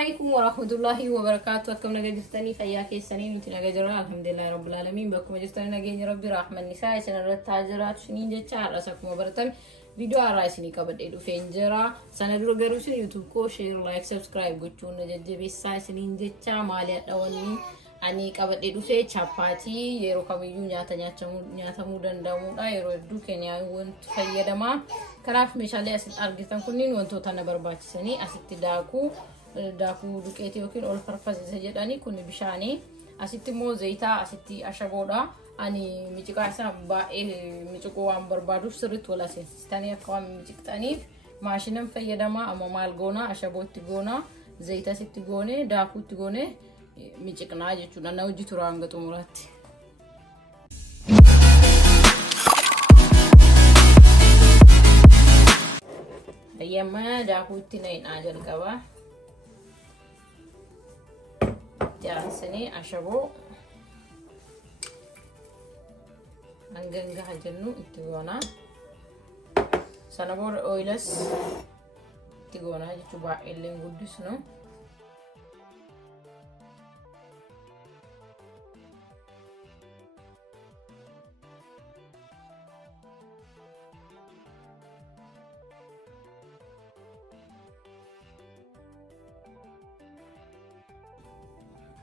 عليكم ورحمة الله وبركاته. كم نجستني فياك السنين انت نجرا الحمد لله رب العالمين. بكم نجستني نجيني ربي رحمة النساء سنة التاجرات شنين جتشار رأسكم وبرتن فيديو عرايسني كبد إدو فينجرا سنة درو جروسين يوتيوب كو شير لايك سبسكرايب قطون نجد بيساي سنين جتشا ماليات أولين أني كبد إدو في chapati يرو كميو نياتا مودن دامودا يرو إدو كنيا وانت فيدما كراف مشالي أسد أرجتان كنين وانتو تانا برباتي سني أسد داكو دوكيتي يوكين أول فرفاز سجداني كوني بشاني أسيتي مو زيتا أسيتي أشغودا أني ميجيكاسا ميجيكو وان بربادو سرت ولا سيستاني أكوام ميجيكتاني ماشينم فيدما أما مالغونا أشغوت تغونا زيتا ستغوني داكو تغوني ميجيكنا جيتشونا نوجي ترانغتو مراتي أيما داكو تنين آجل كوا جانسني أشبو أنجنجها جنو إتغونا سنبور أويلس إتغونا جتوبا إلين قدسنو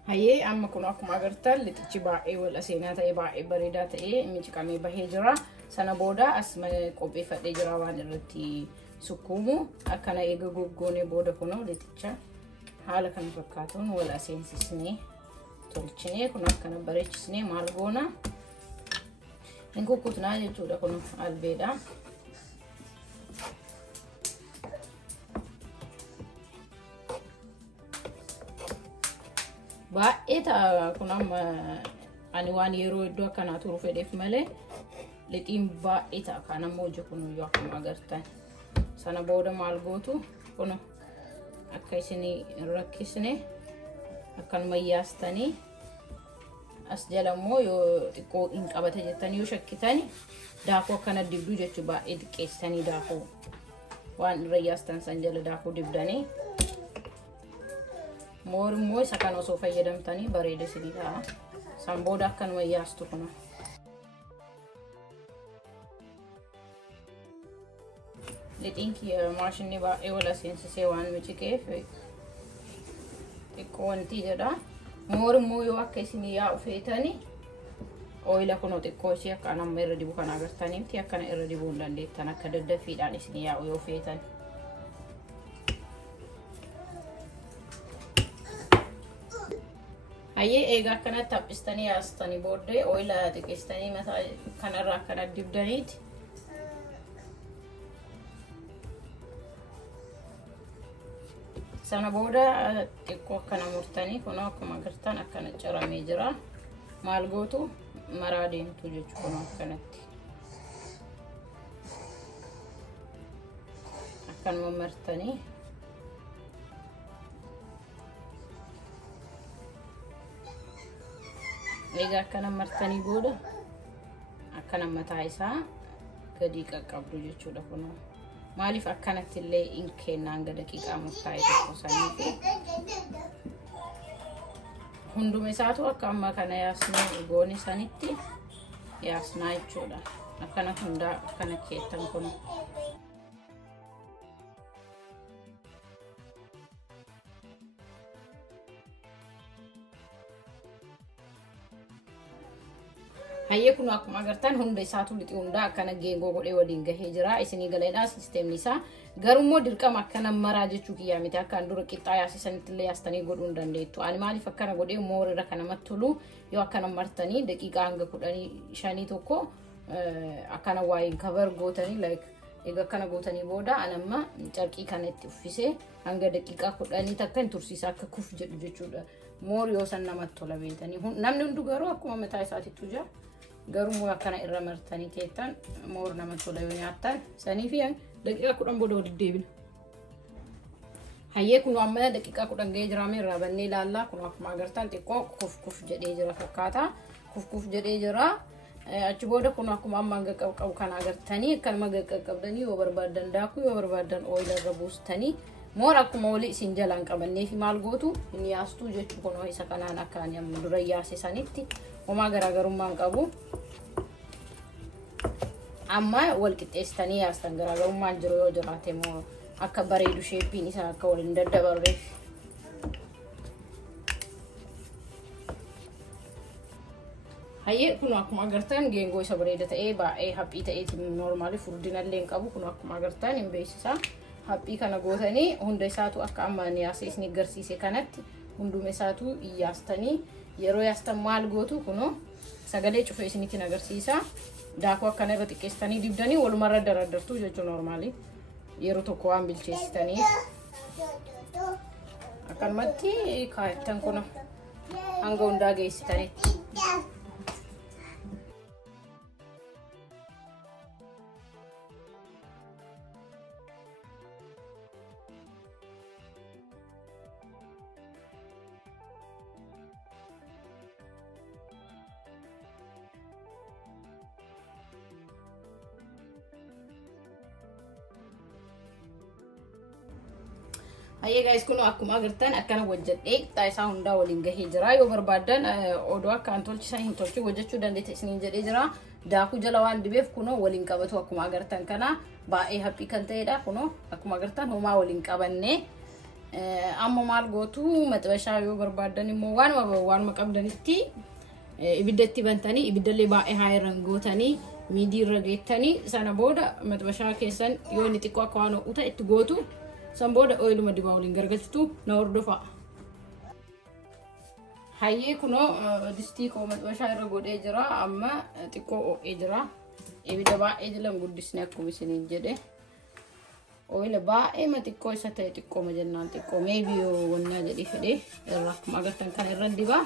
هاي أما كنا كم أقرتل لتجيبا ولا سيناتا يبا بريدات ميجي كامي بهجرا سنبودا اسمه كوبي فدجرا وان التي سكومو أكنا إيجا جوني بودا كنا لتجا حالا كنا فكاتون ولا سينسيسني تولشني كنا كنا بريتشني مالغونا إنكو كتنا جتودا كنا البيدا إيتا كنام أنوان يرو دو كنا تروف ديف ملء لتيم إيتا كنا موجو كنو يوكم أغرتان سنة بودا مالغوتو كنو أكايسني ركيسني أكان مياستاني أسجل مو يو تكو إنك أبتا جتاني وشكتاني داكو كنا دبدو جتو إدكيستاني داكو وان رياستان سنجل داكو دبداني مور سكانو سوفا يدم تاني بريد سنيتا سامبودا كان وياستو كنا لتينكي ماشيني با ايولا سينسي وان ميجي كيف تكون تيجدا مو يوكي سنيا وفيتاني اويلا كنو تكوشي كانا ميردي بوكان اغرتاني تي كانا اردي بوندان دي تانا كدد في داني سنيا ويوفيتاني هاي إيجا كانت تابستاني أستاني بودي أويلا تكستاني مثلا كان راكنا دبدانيت سنة بودا تكو كان مرتاني كنا كما قرتان أكنا جرا ميجرا مالغوتو مرادين توجو كنا كانت أكنا ممرتاني إيجا كنا مرتني بودا أكنا متايسا كديكا قبضو جيشو دفنو ماليف أكنا تلي إنكي نانغا دكيكا متايسا كوساني في هندو مساتو أكما كنا ياسنا غوني سانيتي ياسنا يشو دا أكنا هندا أكنا كيتان كنو هاي كنا أكم أقرتان هون بيساتو لتيوندا كنا جينغو قولي ودينغ هجرا إسني غلينا سيستم نسا غرمو ديركا مكانا مراجع چوكيا ميتا كان دورو كتايا سيسان تلي أستاني قولون دانديتو أني مالي فكنا قولي موري ركنا متولو يو أكنا مرتاني دقيقة هنگا قولاني شاني توكو أكنا واين كفر قوتاني لايك إيغا كنا قوتاني بودا أنا ما جاركي كانت تفسي هنگا دقيقة قولاني تاكن ترسيسا ككوف جدو مور يوسان نمتولا بيتاني نمن ندو غرو أكما متاي ساتي توجا غرمو كنا إرمرتني كيتان مور نمتولا بيناتان ساني فيان دقيقة كودان بودو ديبن هاي كنو عمنا دقيقة كودان جاي جرامي رابني لالا كنو أكما غرتان تيكو كوف جدي جرا فكاتا كوف جدي جرا أجبودا كنو أكما أمانغا كو كان غرتاني كلمة غرتاني وبربادن داكو وبربادن أويل ربوستاني moora akkuma walii isin jalaan qabannee fi maal gootu inni yaastuu jechuu kunoo isa kanaan akkaan amma dura yaasisanitti homaa garaagarummaan qabu amma wal qixxeessitanii yaastan garaagarummaan jiru yoo jiraate moo akka bareedu sheepiin isaa akka waliin daddabarreef hayyee kun akkuma agartan geengoo isa bareeda ta'ee baay'ee haphii ta'ee normaali furdinallee hin qabu kun akkuma agartan hin beeksisa haphii kana gootanii hunda isaatu akka amma yaasee isin agarsiise kanatti hunduma isaatu yaastanii yeroo yaastan maal gootu kunoo sagalee cufee isinitti agarsiisa daakuu akkana irra xiqqeessitanii dibdanii walumarra dardartu jechuun normaali yeroo tokko waan bilcheessitanii akkanumatti kaayattan kun hanga hundaa geessitanitti Hayyee guys kun akkuma agartan akkana wajjadhee taayisaa hundaa waliin gahee jira yoo barbaadan odoo akka an tolchisan hin tolchi wajjachuu dandeette isiniin jedhee jira daakuu jala waan dibeef kunoo waliin qabatu akkuma agartan kana baay'ee haphii kan ta'edha kunoo akkuma agartan homaa waliin qabanne amma maal gootu maxibashaa yoo barbaadan immoo waanuma qabdanitti ibiddatti bantanii ibiddallee baay'ee haayiran gootanii miidii irra geettanii sana booda maxibashaa keessan yoo inni xiqqoo akka waan ho'u ta'e itti gootu Samboda oiluma dibawlin gargalchitu na hordofa. Hayyee kunoo distii koomat bashaa irra godhee jira amma xiqqoo o'ee jira. Ibidda baay'ee jilan guddisne akkuma isiniin jedhe. Oila baay'ee ma xiqqoo isa ta'e xiqqoo ma jennaan xiqqoo maybe wannaa jedhee fedhee irra akkuma agartan kana irra dibaa.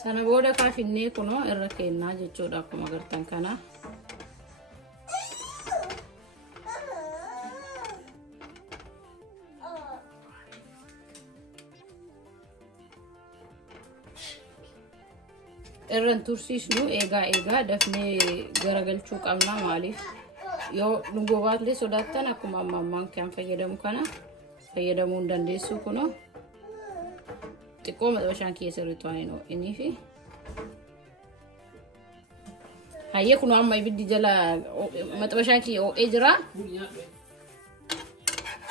Sana booda kaafinnee kunoo irra keennaa jechuudha akkuma agartan kana. Irran tursiisnu eegaa dafnee garagalchuu qabna maaliif yoo nu gobaatlee sodaattan akkuma ammaan kan fayyadamu kana fayyadamuu dandeessu kunoo. Xiqqoo maxibashaan keessa irratti waan hin ho'inii fi hayyee kun amma ibiddi jala maxibashaan kee ho'ee jira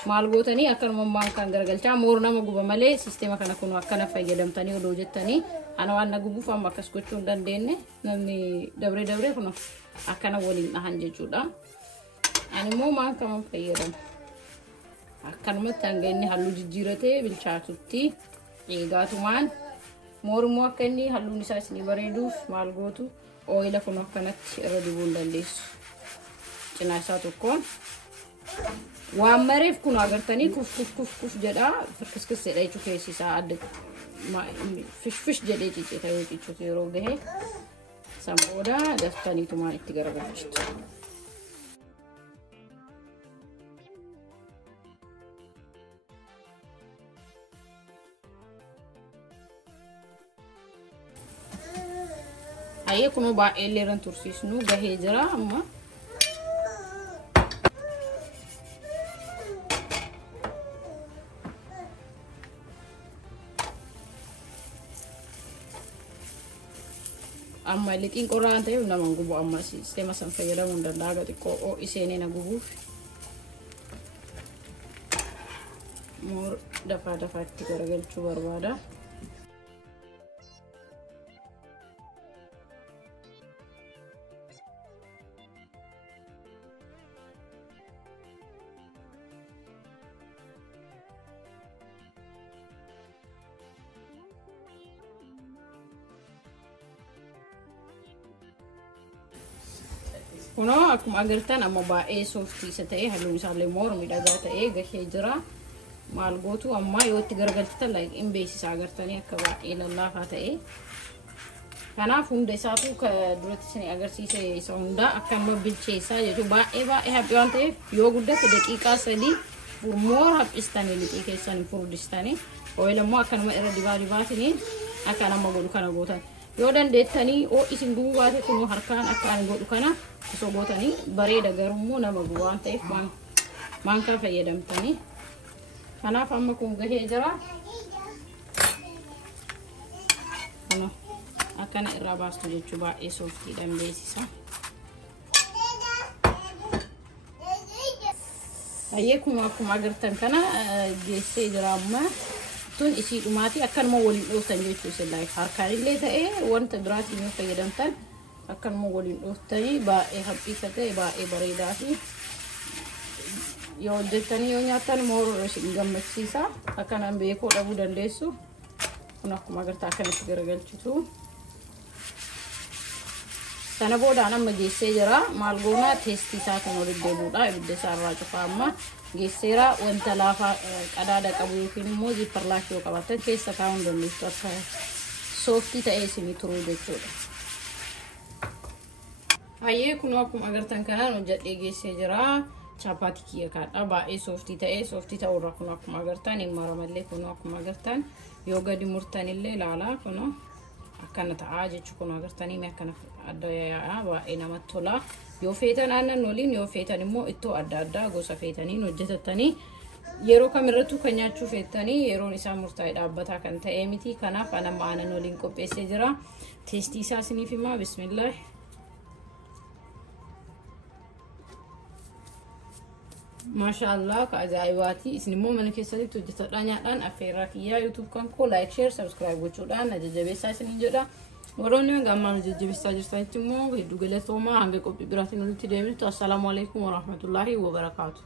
maal gootanii akkanuma kan garagalchaa moor nama guba malee sisteema kana kun akkana fayyadamtanii odoo jettanii ana waan na gubuuf amma akkas gochuu hin dandeenye namni dabree kun akkana waliin dhahan jechuudha ani immoo maan kaman fayyadamu akkanumatti hanga inni halluu jijjiiratee bilchaatutti eegaatumaan moormoo akka inni halluun isaa isinii bareeduuf maal gootu ooyila kun akkanatti irra dibuu hin dandeessu cinaa isaa tokkoon waan mareef kun agartanii kuf jedhaa firkiskisseedha jechuu keessi isaa adda fish jedhee ciccita yoo cichuutu yeroo gahe san booda daftaniitumaan itti garagalchitu. Hayyee kunoo baay'ee leeran tursiisnu gahee jira amma. Amma liqiin qoraan ta'e nama gubu amma sisteema san fayyadamuu hin danda'a xiqqoo iseenee na gubuuf. Moor dafaa itti garagalchuu barbaada. Kuno akkuma agartan amma baay'ee sooftii isa ta'e halluun isaallee moor miidhagaa ta'e gahee jira. Maal gootu amma yoo itti garagalchitan hin beeksisa agartanii akka baay'ee lallaafaa ta'e. Kanaaf hunda isaatu duratti isin agarsiise isa hunda akka amma bilcheessaa jechuun baay'ee haphii waan ta'eef yoo guddate daqiiqaa 3 moor haphistanii liqii keessan furdistanii ooyila immoo akkanuma irra dibaatiin akka nama godhu kana gootan. yoo dandeettanii oo isin gubuu baate kun harkaan akkaan godhu kana osoo gootanii bareeda garuu nama gubu waan ta'eef maankaa fayyadamtanii kanaaf amma kun gahee jira akkana irraa baastu jechuu baay'ee sooftiidhaan beeksisa. Ayyee kuma akkuma agartan kana geessee jira amma tun isii dhumaati akkanuma waliin dhooftan jechuu isinlaay harkaan illee ta'ee wanta biraatiin yoo fayyadamtan akkanuma waliin dhooftanii baay'ee haphiisa ta'e baay'ee bareedaa fi yoo hojjettanii yoo nyaattan mooroo isin gammachiisa akkanaan beekuu dhabuu dandeessu kun akkuma agartaa akkanatti garagalchitu. Sana boodaan amma geessee jira maal goonaa teestii isaa kan walitti deemuudha ibidda isaa irraa cufaa amma geesseera wanta laafaa qadaada qabu yookiin immoo ziipparlaakii yoo qabaatan keessa kaa'uu dandeessu akka sooftii ta'ee isinii turuu jechuudha. Ayyee kun akkuma agartan kanaan hojjedhee geessee jira chapaatii kiyya kaadha baay'ee sooftii ta'urra kun akkuma agartan hin maramallee kun akkuma agartan yoo gadi murtanillee ilaalaa kun akkana ta'aa jechuu kun agartanii akkana adda yaa'aa baay'ee namatti tola. Yoo feetan aannan waliin yoo feetan immoo ittoo adda addaa gosa feetaniin hojjetatanii yeroo kamirrattuu kan nyaachuu feetanii yeroon isaa murtaa'e dhaabbataa kan ta'e miti kanaaf anamma aannan waliin qopheessee jira. Teestii isaa isiniif himaa bismillah. Mashallah ka ajaa'ibaati isin immoo mana keessatti hojjetadhaa nyaadhaan affeerraa kiyyaa YouTube kan koo like share subscribe gochuudhaan jajjabeessaa isiniin jedha. Warroonni gammaan jajjabeessaa jirtanitti immoo hedduu galatoomaa hanga qophii biraatiin walitti deebinutti assalamu alaikum warahmatullahi wabarakaatuh.